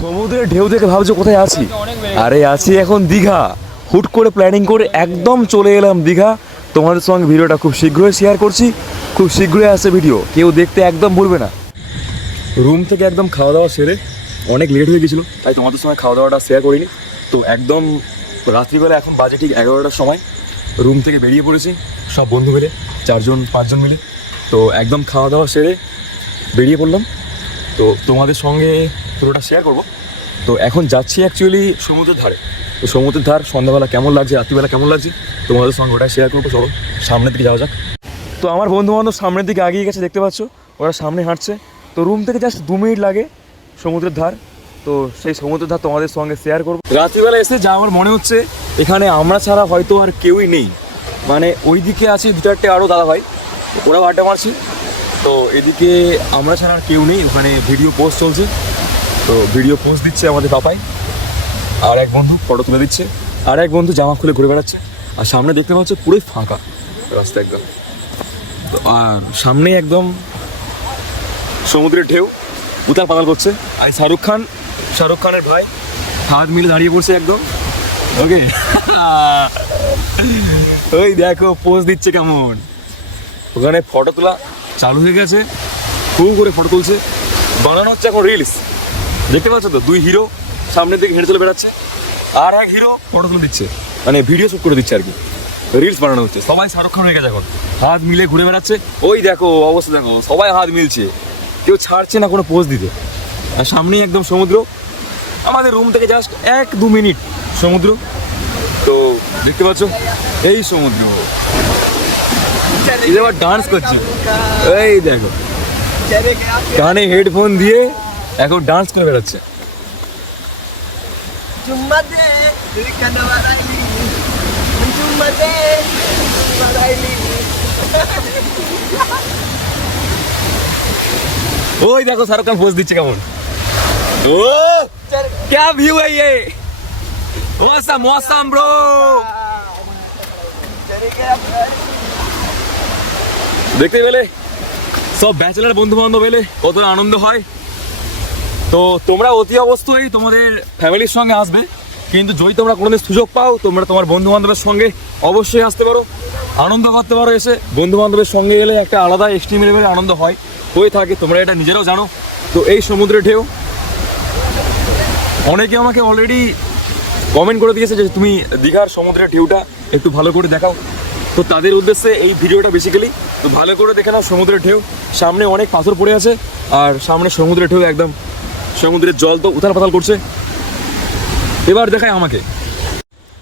সমুদ্রের ঢেউ দেখে ভাবছো কোথায় আছি? আরে আছি এখন দীঘা। হুট করে প্ল্যানিং করে একদম চলে এলাম দীঘা। তোমাদের সঙ্গে ভিডিওটা খুব শীঘ্রই শেয়ার করছি, খুব শীঘ্রই আসছে ভিডিও, কেউ দেখতে একদম ভুলবে না। রুম থেকে একদম খাওয়া দাওয়া সেরে অনেক লেট হয়ে গেছিলো, তাই তোমাদের সঙ্গে খাওয়া দাওয়াটা শেয়ার করিনি। তো একদম রাত্রিবেলা এখন বাজে ঠিক 11টার সময় রুম থেকে বেরিয়ে পড়েছি সব বন্ধু মিলে, 4-5জন মিলে। তো একদম খাওয়া দাওয়া সেরে বেরিয়ে পড়লাম, তো তোমাদের সঙ্গে পুরোটা শেয়ার করব। তো এখন যাচ্ছি অ্যাকচুয়ালি সমুদ্রের ধারে। তো সমুদ্রের ধার সন্ধ্যাবেলা কেমন লাগছে, রাত্রিবেলা কেমন লাগছে তোমাদের সঙ্গে ওটা শেয়ার করবো। চলো সামনের দিকে যাওয়া যাক। তো আমার বন্ধু বান্ধব সামনের দিকে এগিয়ে গেছে, দেখতে পাচ্ছ ওরা সামনে হাঁটছে। তো রুম থেকে জাস্ট 2 মিনিট লাগে সমুদ্রের ধার। তো সেই সমুদ্রের ধার তোমাদের সঙ্গে শেয়ার করবো। রাত্রিবেলা এসে যা আমার মনে হচ্ছে এখানে আমরা ছাড়া হয়তো আর কেউই নেই। মানে ওই দিকে আছে 2-4টে আরও দাদা ভাই, ওরাও আড্ডা মারছে। তো এদিকে আমরা ছাড়া আর কেউ নেই। ওখানে ভিডিও পোস্ট চলছে, তো ভিডিও পোস্ট দিচ্ছে আমাদের পাপাই। আর এক বন্ধু ফটো তুলে দিচ্ছে, আর এক বন্ধু জামা খুলে ঘুরে বেড়াচ্ছে। আর সামনে দেখতে পাচ্ছ পুরোই ফাঁকা রাস্তা একদম। তো আর সামনে একদম সমুদ্রের ঢেউ উতাল পাতাল করছে। আর শাহরুখ খানের ভাই হাত মিলে দাঁড়িয়ে পড়ছে একদম। ওকে ওই দেখো পোজ দিচ্ছে কেমন। ওখানে ফটো তোলা চালু হয়ে গেছে, খুব করে ফটো তুলছে, বানানো হচ্ছে এখন রিলস। দেখতে পাচ্ছ তো 2 হিরো সামনের দিকে হেঁটে চলে বেড়াচ্ছে, আর এক হিরো ফটো তুলে দিচ্ছে, মানে ভিডিও শুট করে দিচ্ছে আর কি, রিলস বানানো হচ্ছে। সবাই শাহরুখ খান হয়ে গেছে এখন, হাত মিলে ঘুরে বেড়াচ্ছে। ওই দেখো অবস্থা দেখো, সবাই হাত মিলছে, কেউ ছাড়ছে না কোনো পোজ দিতে। আর সামনেই একদম সমুদ্র, আমাদের রুম থেকে জাস্ট 1-2 মিনিট সমুদ্র। তো দেখতে পাচ্ছ এই সমুদ্র, এবার ডান্স করছে। এই দেখো কানে হেডফোন দিয়ে এখন ডান্স করে বেড়াচ্ছে। ওই দেখো শাহরুখ খান পোজ দিচ্ছে কেমন। ও क्या व्यू है ये, मौसम मौसम ब्रो। দেখতে পেলে সব ব্যাচেলার বন্ধু বান্ধব এলে কত আনন্দ হয়। তো তোমরা অতি অবশ্যই তোমাদের ফ্যামিলির সঙ্গে আসবে, কিন্তু যদি তোমরা কোনোদিন সুযোগ পাও তোমরা তোমার বন্ধু বান্ধবের সঙ্গে অবশ্যই আসতে পারো, আনন্দ করতে পারো। এসে বন্ধু বান্ধবের সঙ্গে এলে একটা আলাদা এক্সট্রিম লেভেলের আনন্দ হয়, হয়ে থাকে, তোমরা এটা নিজেরাও জানো। তো এই সমুদ্রের ঢেউ, অনেকে আমাকে অলরেডি কমেন্ট করে দিয়েছে যে তুমি দীঘার সমুদ্রের ঢেউটা একটু ভালো করে দেখাও। তো তাদের উদ্দেশ্যে এই ভিডিওটা বেসিক্যালি। তো ভালো করে দেখে নাও সমুদ্রের ঢেউ, সামনে অনেক পাথর পড়ে আছে, আর সামনে সমুদ্রের ঢেউ একদম, সমুদ্রের জল তো উথাল পাতাল করছে। এবার দেখায় আমাকে।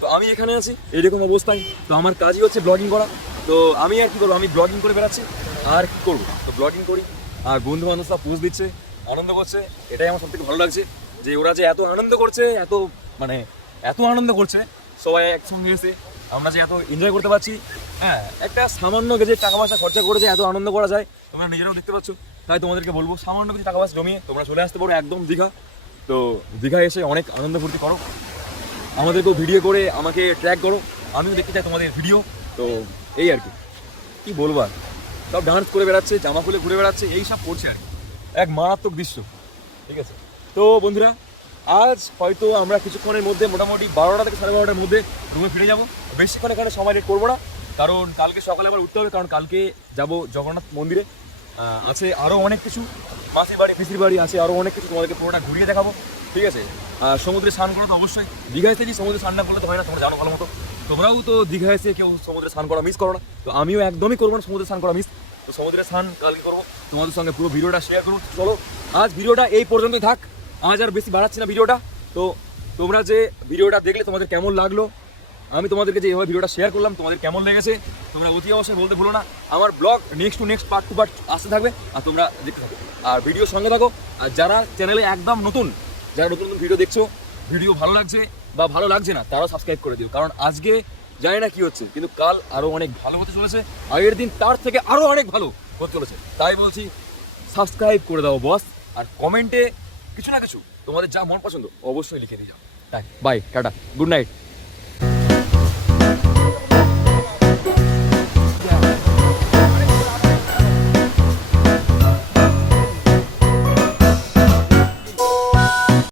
তো আমি এখানে আছি এরকম অবস্থায়, তো আমার কাজই হচ্ছে ব্লগিং করা। তো আমি আর কি করবো, আমি ব্লগিং করে বেড়াচ্ছি, আর কি করবো। তো ব্লগিং করি, আর বন্ধু বান্ধবরা পোস্ট দিচ্ছে, আনন্দ করছে। এটাই আমার সবথেকে ভালো লাগছে, যে ওরা যে এত আনন্দ করছে, এত আনন্দ করছে সবাই একসঙ্গে এসে, আমরা যে এত এনজয় করতে পারছি। হ্যাঁ, একটা সামান্য কিছু টাকা পয়সা খরচা করে যে এত আনন্দ করা যায় তোমরা নিজেরাও দেখতে পাচ্ছ। তাই তোমাদেরকে বলবো সামান্য কিছু টাকা পয়সা জমিয়ে তোমরা চলে আসতে পারো একদম দীঘা। তো দীঘা এসে অনেক আনন্দ ফুর্তি করো, আমাদেরকেও ভিডিও করে আমাকে ট্র্যাক করো, আমিও দেখতে চাই তোমাদের ভিডিও। তো এই আর কি, কী বলবো আর, সব ডান্স করে বেড়াচ্ছে, জামা খুলে ঘুরে বেড়াচ্ছে, এই সব করছে আর কি, এক মারাত্মক দৃশ্য। ঠিক আছে, তো বন্ধুরা আজ হয়তো আমরা কিছুক্ষণের মধ্যে মোটামুটি 12টা থেকে 12:30টার মধ্যে রুমে ফিরে যাবো। বেশিক্ষণ এখানে সময় লেট করবো না, কারণ কালকে সকালে আবার উঠতে হবে, কারণ কালকে যাব জগন্নাথ মন্দিরে। আছে আরও অনেক কিছু, মাসির বাড়ি পিসির বাড়ি আছে, আরও অনেক কিছু, তোমাদেরকে পুরোটা ঘুরিয়ে দেখাবো। ঠিক আছে, আর সমুদ্রে স্নান করা তো অবশ্যই, দীঘা এসে কি সমুদ্রে স্নান না করলে তো হয় না, তোমরা জানো ভালো মতো। তোমরাও তো দীঘা এসে কেউ সমুদ্রে স্নান করা মিস করো না, তো আমিও একদমই করবো না সমুদ্রে স্নান করা মিস। তো সমুদ্রে স্নান কালকে করবো, তোমাদের সঙ্গে পুরো ভিডিওটা শেয়ার করবো। চলো আজ ভিডিওটা এই পর্যন্তই থাক, আজ আর বেশি বাড়াচ্ছি না ভিডিওটা। তো তোমরা যে ভিডিওটা দেখলে তোমাদের কেমন লাগলো, আমি তোমাদেরকে যে এইভাবে ভিডিওটা শেয়ার করলাম তোমাদের কেমন লেগেছে তোমরা অতি অবশ্যই বলতে ভুলো না। আমার blog next to next part to part আসতে থাকবে, আর তোমরা দেখতে থাকো আর ভিডিওর সঙ্গে থাকো। আর যারা চ্যানেলে একদম নতুন, যারা নতুন নতুন ভিডিও দেখছো, ভিডিও ভালো লাগছে বা ভালো লাগছে না তারাও সাবস্ক্রাইব করে দিও, কারণ আজকে জানি না কি হচ্ছে, কিন্তু কাল আরও অনেক ভালো হতে চলেছে, আগের দিন তার থেকে আরও অনেক ভালো হতে চলেছে। তাই বলছি সাবস্ক্রাইব করে দাও বস, আর কমেন্টে কিছু না কিছু তোমাদের যা মন পছন্দ অবশ্যই লিখে দিয়ে যাও। Bye, tata, good night.